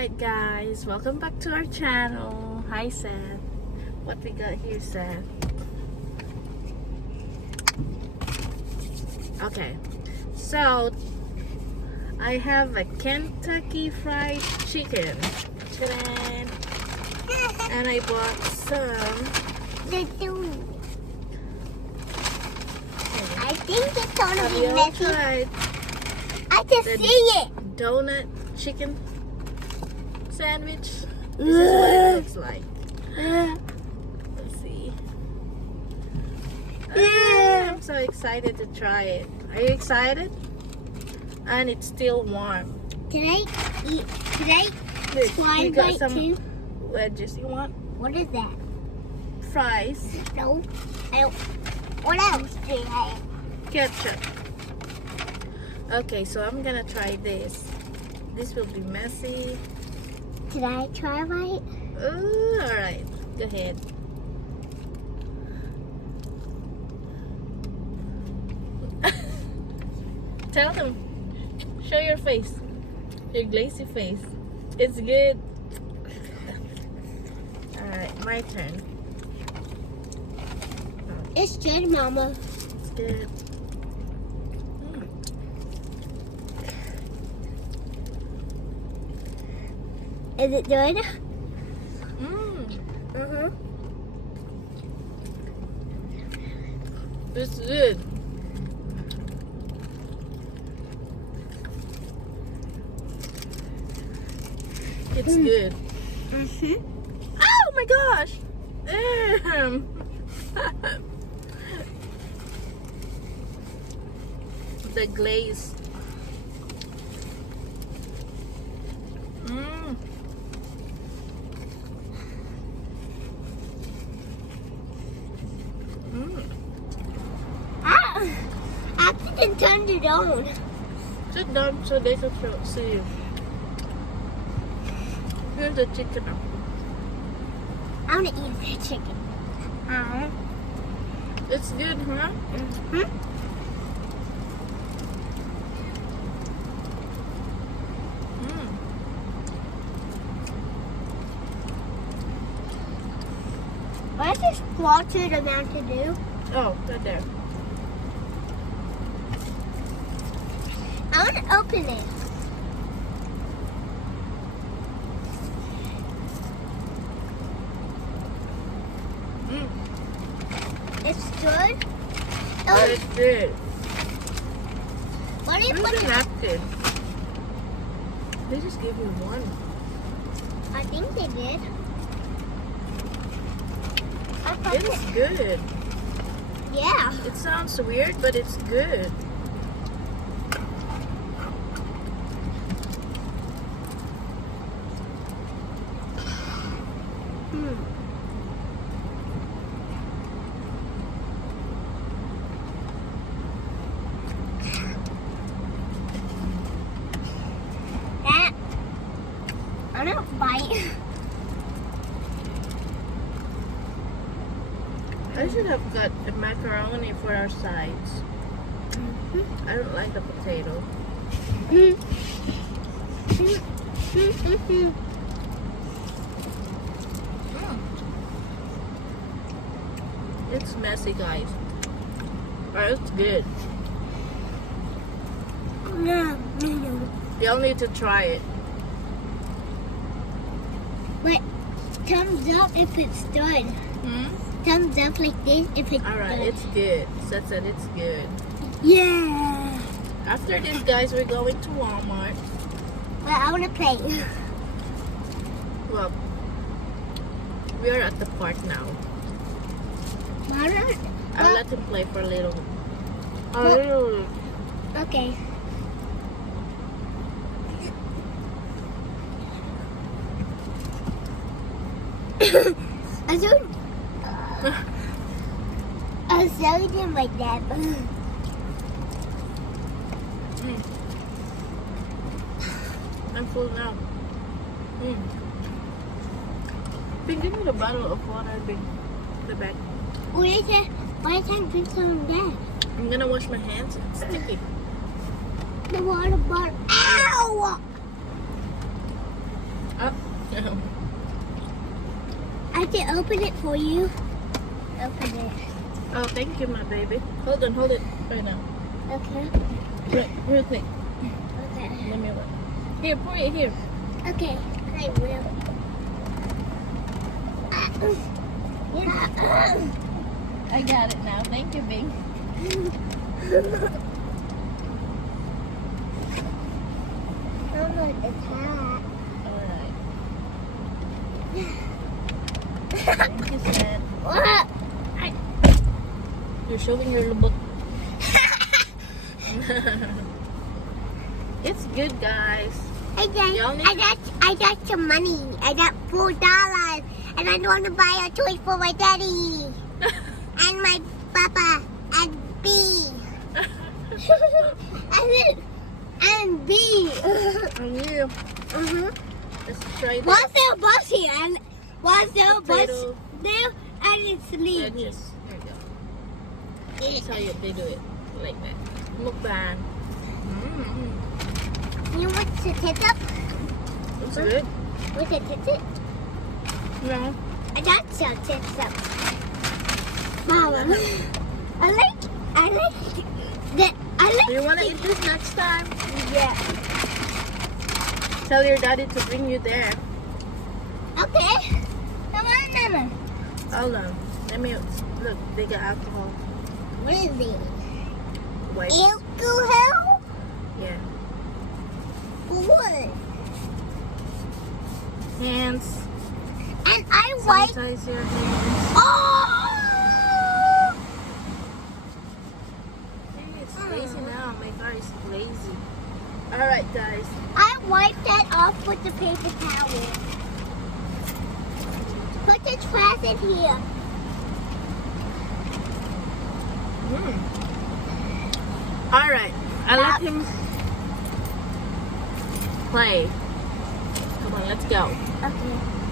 Alright guys, welcome back to our channel. Hi Seth. What we got here, Seth? Okay, so I have a Kentucky Fried Chicken. Ta-da! And I bought some. I think it's gonna Have be you messy. tried I can the see it. donut chicken sandwich? This is what it looks like. Let's see. I'm so excited to try it. Are you excited? And it's still warm. Can I eat? Can I Look, try you got bite some too? wedges. You want What is that? fries, No, I don't. What else do you have? ketchup. Okay, so I'm gonna try this. This will be messy. Can I try bite? Ooh, all right, go ahead. Tell them. Show your face. Your glazy face. It's good. Alright, my turn. It's good, Mama. It's good. Is it good? It's good. It's good. Oh my gosh! The glaze. I didn't turn it on. Sit down so they can see you. Here's the chicken. I want to eat the chicken. It's good, huh? What is this water about to do? Oh, right there. I want to open it. It's good. Oh, it's good. What do you Where's put the it? napkin? They just gave me one. I think they did. It's good. Yeah. It sounds weird, but it's good. I don't bite. I should have got a macaroni for our sides. I don't like the potato. It's messy, guys. But it's good. Y'all need to try it. But thumbs up if it's done. Thumbs up like this if it's Alright, done. it's good. Seth said it's good. Yeah. After this, guys, we're going to Walmart. But I want to play. Well, we are at the park now. I'll let him play for a little. Okay. I was selling him like that. I'm full now. Then give me the bottle of water, the bag. Why can't I drink some of that? I'm gonna wash my hands. It's sticky. The water bottle. Ow! I can open it for you. Open it. Oh, thank you, my baby. Hold it right now. Okay. Real quick. Okay. Let me look. Here, pour it here. Okay, I will. I got it now. Thank you, Bing. I'm like a cat. Alright. Thank you, Sam. What? You're showing your book. It's good, guys. I got some money. I got $4, and I want to buy a toy for my daddy and my papa and B and B. And you. Let's try this. What's the bus here? And what's the bus Potato. there? And it's leaving. Lettuce. There you go. That's how they do it. Like that. Mukbang. You want to tip up? It's good. Want to tip it? No. I got some tips up. Mama, I like that. Do you want to eat this next time? Yeah. Tell your daddy to bring you there. Okay. Come on, Mama. Hold on. Let me look. They got alcohol. What is it? Wipes. Alcohol? Yeah. What? Hands. And I wipe. Sanitize your hands. Oh! Hey, it's lazy now. My car is lazy. Alright, guys. I wiped that off with the paper towel. Put the trash in here. Alright. I let him play. Come on, let's go. Okay.